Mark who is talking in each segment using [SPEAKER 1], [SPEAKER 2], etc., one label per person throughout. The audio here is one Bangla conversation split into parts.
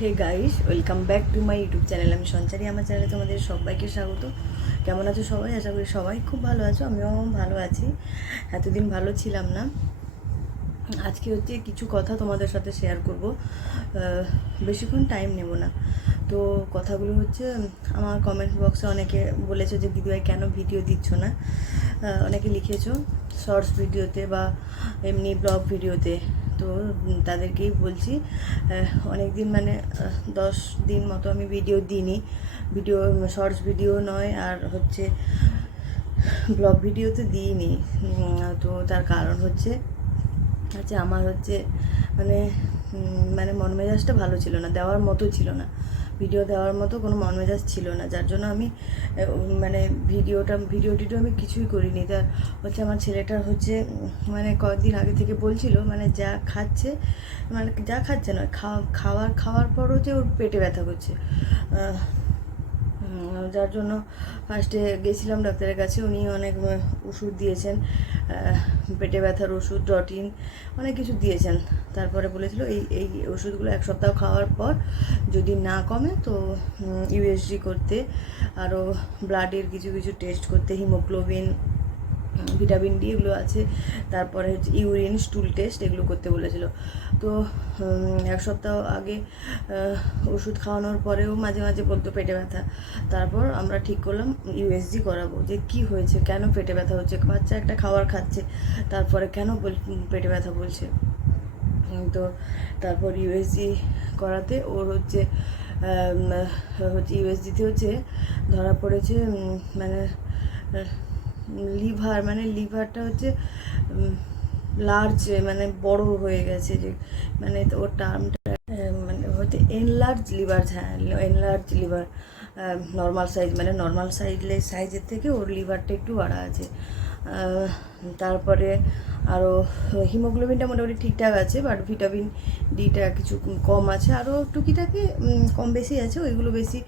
[SPEAKER 1] Hey guys welcome back to my YouTube channel আমি সঞ্চারী, আমার চ্যানেলে তোমাদের সবাইকে স্বাগত। কেমন আছো সবাই? আশা করি সবাই খুব ভালো আছো, আমিও ভালো আছি। এতদিন ভালো ছিলাম না। আজকে হচ্ছে কিছু কথা তোমাদের সাথে শেয়ার করব। বেশিক্ষণ টাইম নেব না। তো কথাগুলো হচ্ছে, আমার কমেন্ট বক্সে অনেকে বলেছ যে দিদিভাই কেন ভিডিও দিচ্ছ না? অনেকে লিখেছো শর্টস ভিডিওতে বা এমনি ব্লগ ভিডিওতে তো তাদেরকেই বলছি অনেক দিন মানে দশ দিন মতো আমি ভিডিও দিইনি। ভিডিও শর্টস ভিডিও নয়, আর হচ্ছে ব্লগ ভিডিও তো দিইনি। তো তার কারণ হচ্ছে হচ্ছে আমার হচ্ছে মানে মানে মন মেজাজটা ভালো ছিল না, দেওয়ার মতো ছিল না। ভিডিও দেওয়ার মতো কোনো মন মেজাজ ছিল না, যার জন্য আমি মানে ভিডিওটা ভিডিও টিডিও আমি কিছুই করিনি। তার হচ্ছে আমার ছেলেটার হচ্ছে মানে কয়েকদিন আগে থেকে বলছিল মানে যা খাচ্ছে মানে যা খাচ্ছে না খাওয়া, খাওয়ার খাওয়ার পরও যে ওর পেটে ব্যথা করছে। যার জন্য ফার্স্টে গেছিলাম ডাক্তারের কাছে, উনি অনেক ওষুধ দিয়েছেন পেটে ব্যথার ওষুধ ডটিন অনেক কিছু দিয়েছেন। তারপরে বলেছিল এই এই ওষুধগুলো এক সপ্তাহ খাওয়ার পর যদি না কমে তো ইউএসজি করতে, আরও ব্লাডের কিছু কিছু টেস্ট করতে হিমোগ্লোবিন ভিটামিন ডি এগুলো আছে, তারপরে হচ্ছে ইউরিন স্টুল টেস্ট এগুলো করতে বলেছিল। তো এক সপ্তাহ আগে ওষুধ খাওয়ানোর পরেও মাঝে মাঝে বলতো পেটে ব্যথা। তারপর আমরা ঠিক করলাম ইউএসজি করাবো। যে কি হয়েছে, কেন পেটে ব্যথা হচ্ছে? বাচ্চা একটা খাবার খাচ্ছে, তারপরে কেন পেটে ব্যথা বলছে? তো তারপর ইউএসজি করাতে ওর হচ্ছে হচ্ছে ইউএসজিতে হচ্ছে, ধরা পড়েছে মানে লিভার মানে লিভারটা হচ্ছে লার্জ মানে বড় হয়ে গেছে যে মানে ওর টার্মটা মানে হচ্ছে এনলার্জ লিভার হ্যাঁ এনলার্জ লিভার নর্মাল সাইজ মানে নর্মাল সাইজ সাইজের থেকে ওর লিভারটা একটু বাড়া আছে। তারপরে আরও হিমোগ্লোবিনটা মোটামুটি ঠিকঠাক আছে বাট ভিটামিন ডিটা কিছু কম আছে। আরও টুকিটাকি কম বেশি আছে, ওইগুলো বেশি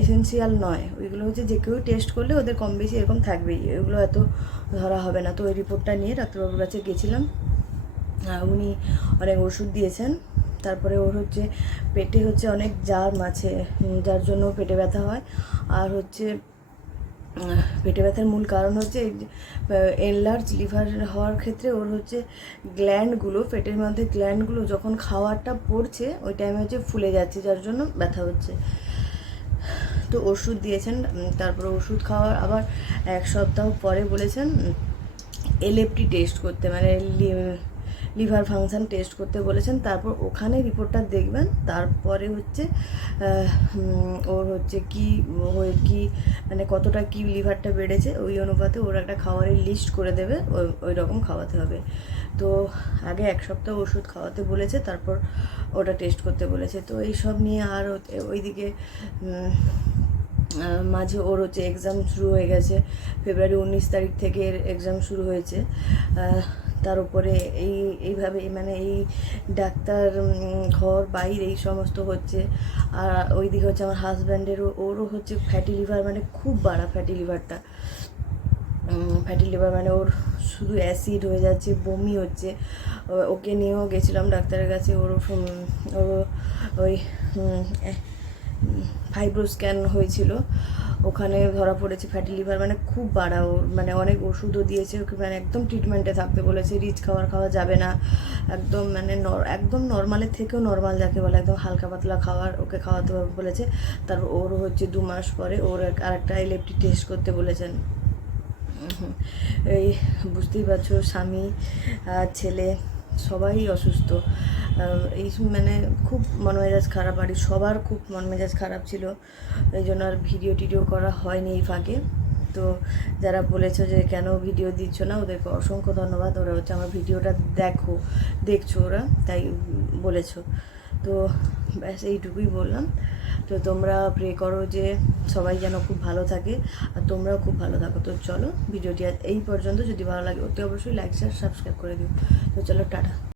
[SPEAKER 1] এসেন্সিয়াল নয়। ওইগুলো হচ্ছে যে কেউ টেস্ট করলে ওদের কম বেশি এরকম থাকবেই। ওইগুলো এত ধরা হবে না। তো ওই রিপোর্টটা নিয়ে ডাক্তারবাবুর কাছে গেছিলাম। উনি অনেক ওষুধ দিয়েছেন। তারপরে ওর হচ্ছে পেটে হচ্ছে অনেক জার্ম আছে যার জন্য পেটে ব্যথা হয়। আর হচ্ছে পেটে ব্যথার মূল কারণ হচ্ছে এনলার্জ লিভার হওয়ার ক্ষেত্রে ওর হচ্ছে গ্ল্যান্ডগুলো পেটের মধ্যে গ্ল্যান্ডগুলো যখন খাওয়ারটা পড়ছে, ওই টাইমে হচ্ছে ফুলে যাচ্ছে, যার জন্য ব্যথা হচ্ছে। তো ওষুধ দিয়েছেন তারপরে ওষুধ খাওয়ার আবার এক সপ্তাহ পরে বলেছেন এলএফটি টেস্ট করতে মানে লিভার ফাংশান টেস্ট করতে বলেছেন। তারপর ওখানে রিপোর্টটা দেখবেন। তারপরে হচ্ছে ওর হচ্ছে কি হয়ে কি মানে কতটা কি লিভারটা বেড়েছে, ওই অনুপাতে ওর একটা খাবারের লিস্ট করে দেবে ওই ওই রকম খাওয়াতে হবে। তো আগে এক সপ্তাহ ওষুধ খাওয়াতে বলেছে, তারপর ওটা টেস্ট করতে বলেছে। তো এই সব নিয়ে আর ওইদিকে মাঝে ওর হচ্ছে এক্সাম শুরু হয়ে গেছে। ফেব্রুয়ারি উনিশ তারিখ থেকে এক্সাম শুরু হয়েছে। তার উপরে এই, এইভাবে মানে এই ডাক্তার ঘর, বাইর এই সমস্ত হচ্ছে। আর ওই দিকে হচ্ছে আমার হাজব্যান্ডেরও ওরও হচ্ছে ফ্যাটি লিভার মানে খুব বাড়া ফ্যাটি লিভারটা ফ্যাটি লিভার মানে ওর শুধু অ্যাসিড হয়ে যাচ্ছে, বমি হচ্ছে। ওকে নিয়েও গেছিলাম ডাক্তারের কাছে, ওর ওর ওই ফাইব্রো স্ক্যান হয়েছিল। ওখানে ধরা পড়েছে ফ্যাটি লিভার মানে খুব বাড়া ওর মানে অনেক ওষুধও দিয়েছে, ওকে মানে একদম ট্রিটমেন্টে থাকতে বলেছে রিচ খাবার খাওয়া যাবে না, একদম মানে একদম নর্মালের থেকেও নর্মাল যাকে বলে, একদম হালকা পাতলা খাওয়ার ওকে খাওয়াতে হবে বলেছে তারপর ওর হচ্ছে দু মাস পরে ওর আরেকটা এলএফটি টেস্ট করতে বলেছেন। এই বুঝতেই পারছ, স্বামী ছেলে সবাই অসুস্থ। এই মানে খুব মন মেজাজ খারাপ আর সবার খুব মন মেজাজ খারাপ ছিল। এই জন্য আর ভিডিও টিডিও করা হয়নি এই ফাঁকে। তো যারা বলেছ যে কেন ভিডিও দিচ্ছ না, ওদেরকে অসংখ্য ধন্যবাদ। ওরা হচ্ছে আমার ভিডিওটা দেখো, দেখছ ওরা, তাই বলেছ। তো ব্যাস, এইটুকুই বললাম। তো তোমরা প্রে করো যে সবাই যেন খুব ভালো থাকে আর তোমরাও খুব ভালো থাকো। তো চলো, ভিডিওটি এই পর্যন্ত। যদি ভালো লাগে, অতি অবশ্যই লাইক শেয়ার সাবস্ক্রাইব করে দিও। তো চলো, টাটা।